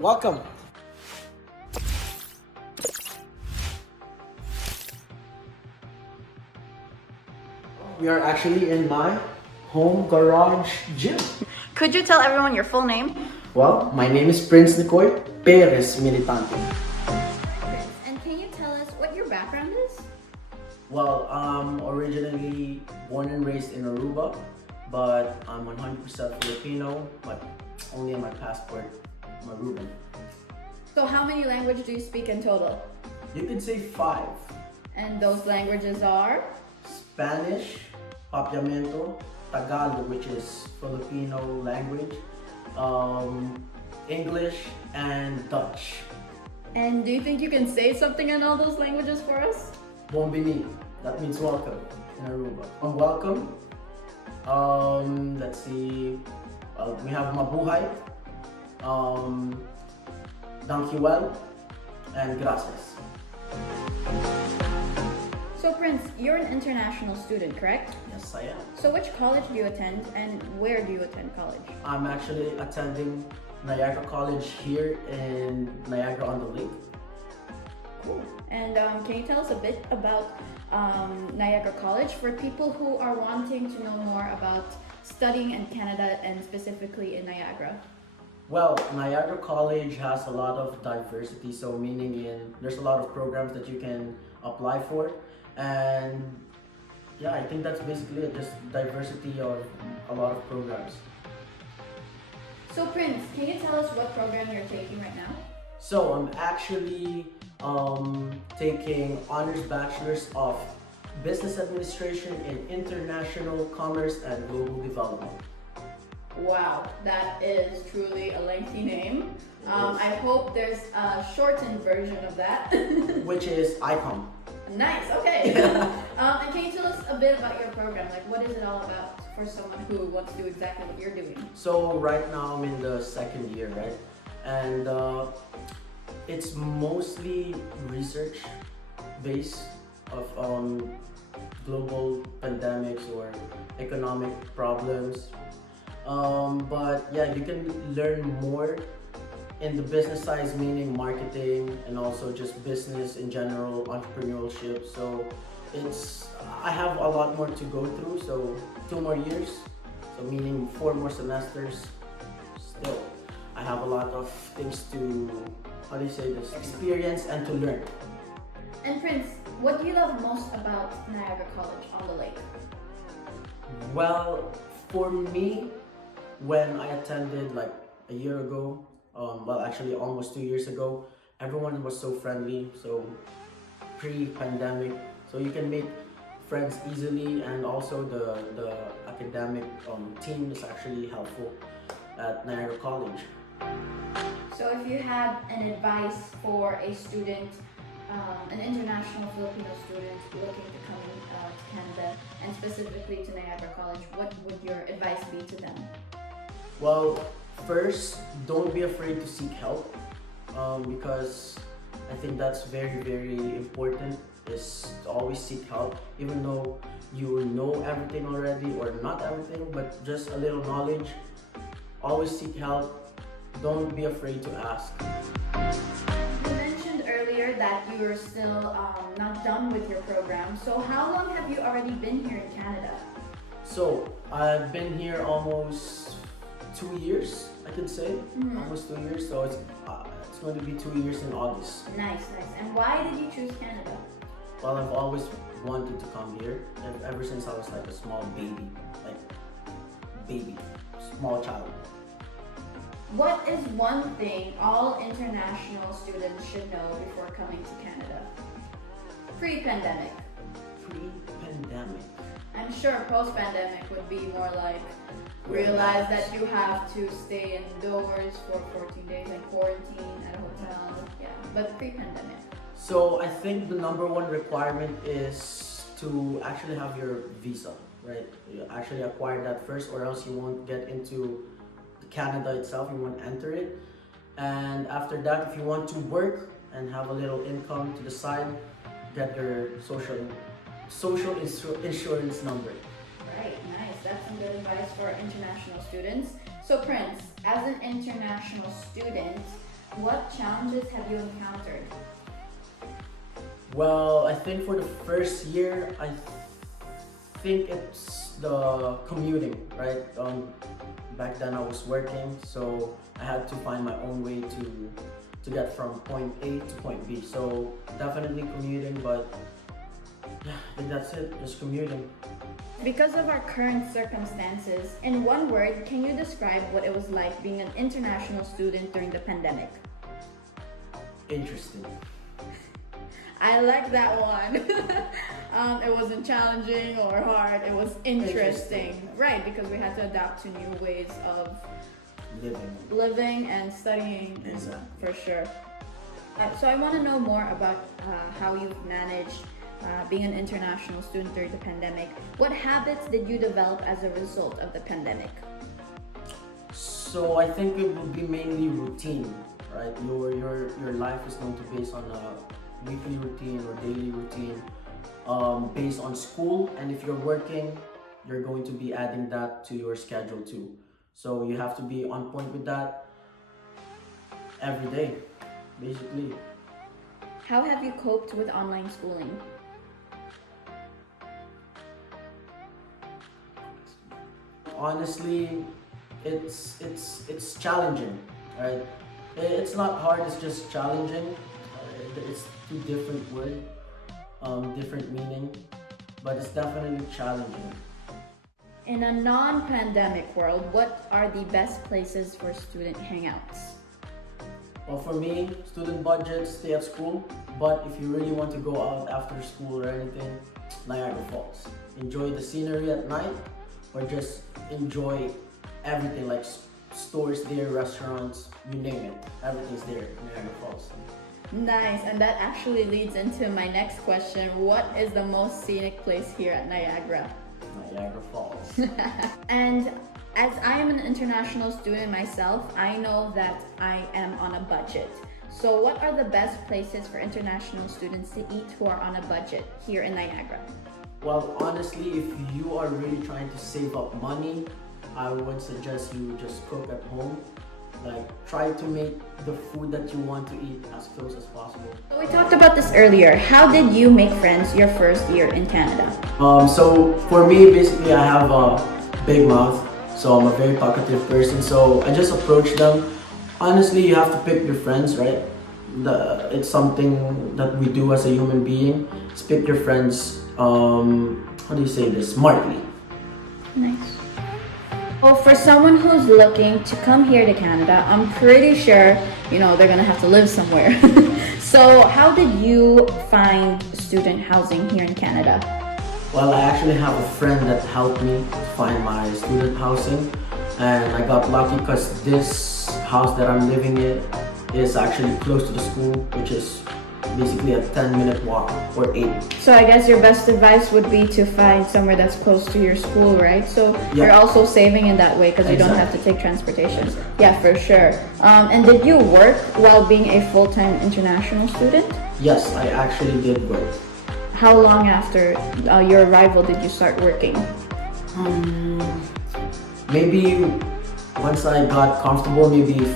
Welcome. We are actually in my home garage gym. Could you tell everyone your full name? Well, my name is Prince Prince Militante. And can you tell us what your background is? Well, I'm originally born and raised in Aruba, but I'm 100% Filipino, but only in my passport, I'm Aruban. So how many languages do you speak in total? You could say 5. And those languages are? Spanish, Papiamento, Tagalog, which is Filipino language, English, and Dutch. And do you think you can say something in all those languages for us? Bombini, that means welcome in Aruba. Welcome, let's see, we have Mabuhay, Dankjewel, and Gracias. So Prince, you're an international student, correct? Yes, I am. So which college do you attend and where do you attend college? I'm actually attending Niagara College here in Niagara-on-the-Lake. Cool. And can you tell us a bit about Niagara College for people who are wanting to know more about studying in Canada and specifically in Niagara? Well, Niagara College has a lot of diversity, so meaning there's a lot of programs that you can apply for, and yeah, I think that's basically it, just diversity of a lot of programs. So Prince, can you tell us what program you're taking right now? So I'm actually taking honors bachelor's of business administration in international commerce and global development. Wow, that is truly a lengthy name. I hope there's a shortened version of that. Which is ICOM. Nice, okay. And can you tell us a bit about your program? Like, what is it all about for someone who wants to do exactly what you're doing? So right now I'm in the second year, right? And it's mostly research based of global pandemics or economic problems. But yeah, you can learn more in the business side, meaning marketing and also just business in general, entrepreneurship. So I have a lot more to go through, so 2 more years, so meaning 4 more semesters. Still, I have a lot of things to, how do you say this, experience and to learn. And Prince, what do you love most about Niagara College on the Lake? Well, for me, when I attended like a year ago, well actually almost 2 years ago, everyone was so friendly, so pre-pandemic, so you can make friends easily, and also the academic team is actually helpful at Niagara College. So if you had an advice for a student, an international Filipino student looking to come to Canada and specifically to Niagara College, what would your advice be to them? Well, first, don't be afraid to seek help, because I think that's very, very important, is to always seek help, even though you know everything already or not everything, but just a little knowledge. Always seek help. Don't be afraid to ask. You mentioned earlier that you are still not done with your program. So how long have you already been here in Canada? So, I've been here almost 2 years, I could say. Almost 2 years, so it's going to be 2 years in August. Nice, nice. And why did you choose Canada? Well, I've always wanted to come here, ever since I was like a small baby, small child. What is one thing all international students should know before coming to Canada? Pre-pandemic. Pre-pandemic. I'm sure post-pandemic would be more like realize that you have to stay indoors for 14 days and quarantine at a hotel. Yeah, but pre-pandemic. So I think the number one requirement is to actually have your visa, right? You actually acquire that first, or else you won't get into Canada itself, you won't enter it. And after that, if you want to work and have a little income to the side, get your social insurance number. Right, nice. That's some good advice for international students. So Prince, as an international student, What challenges have you encountered? Well, I think for the first year, I think it's the commuting, right? Back then I was working, so I had to find my own way to get from point A to point B. So definitely commuting, but yeah, I think that's it, just commuting. Because of our current circumstances, in one word, can you describe what it was like being an international student during the pandemic? Interesting. I like that one. It wasn't challenging or hard, it was interesting. Right, because we had to adapt to new ways of living and studying. Exactly. For sure. So I want to know more about how you've managed being an international student during the pandemic. What habits did you develop as a result of the pandemic? So I think it would be mainly routine, right? Your life is going to be based on a weekly routine or daily routine, based on school, and if you're working, you're going to be adding that to your schedule too. So you have to be on point with that every day, basically. How have you coped with online schooling? Honestly, it's challenging, right? It's not hard, it's just challenging. It's two different words, different meaning, but it's definitely challenging. In a non-pandemic world, what are the best places for student hangouts? Well, for me, student budgets, stay at school, but if you really want to go out after school or anything, Niagara Falls. Enjoy the scenery at night, or just enjoy everything, like stores there, restaurants, you name it. Everything's there in Niagara Falls. Nice, and that actually leads into my next question. What is the most scenic place here at Niagara? Niagara Falls. And as I am an international student myself, I know that I am on a budget. So what are the best places for international students to eat who are on a budget here in Niagara? Well, honestly, if you are really trying to save up money, I would suggest you just cook at home. Like, try to make the food that you want to eat as close as possible. So we talked about this earlier. How did you make friends your first year in Canada? So for me, basically, I have a big mouth, so I'm a very talkative person. So I just approach them. Honestly, you have to pick your friends, right? It's something that we do as a human being. Just pick your friends. How do you say this? Smartly. Nice. Well, for someone who's looking to come here to Canada, I'm pretty sure, they're gonna have to live somewhere. So how did you find student housing here in Canada? Well, I actually have a friend that helped me find my student housing, and I got lucky because this house that I'm living in is actually close to the school, which is basically a 10-minute walk or 8. So I guess your best advice would be to find somewhere that's close to your school, right? So you're also saving in that way because you don't have to take transportation. Yeah, for sure. And did you work while being a full-time international student? Yes, I actually did work. How long after your arrival did you start working? Maybe once I got comfortable, maybe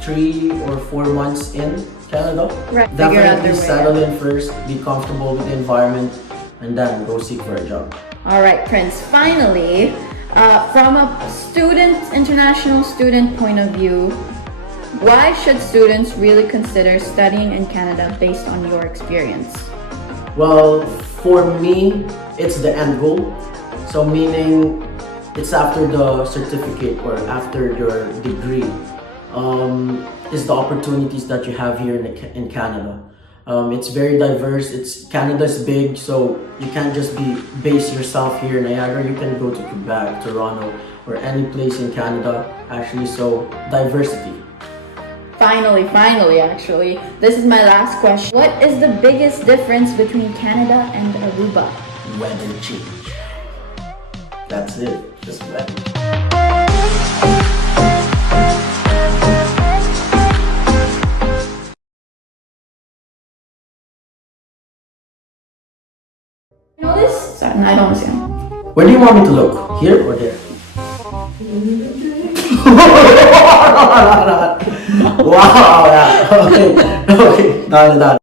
3 or 4 months in Canada. Right. Definitely settle in first, be comfortable with the environment, and then go seek for a job. All right, Prince. Finally, from a international student point of view, why should students really consider studying in Canada based on your experience? Well, for me, it's the end goal. So meaning, it's after the certificate or after your degree. Is the opportunities that you have here in Canada. It's very diverse. Canada's big, so you can't just base yourself here in Niagara. You can go to Quebec, Toronto, or any place in Canada. Actually, so diversity. Finally, actually, this is my last question. What is the biggest difference between Canada and Aruba? Weather change. That's it. Just weather. You know this? Sorry, no, I don't see him. Where do you want me to look? Here or there? Wow, yeah. Okay, okay, done, done.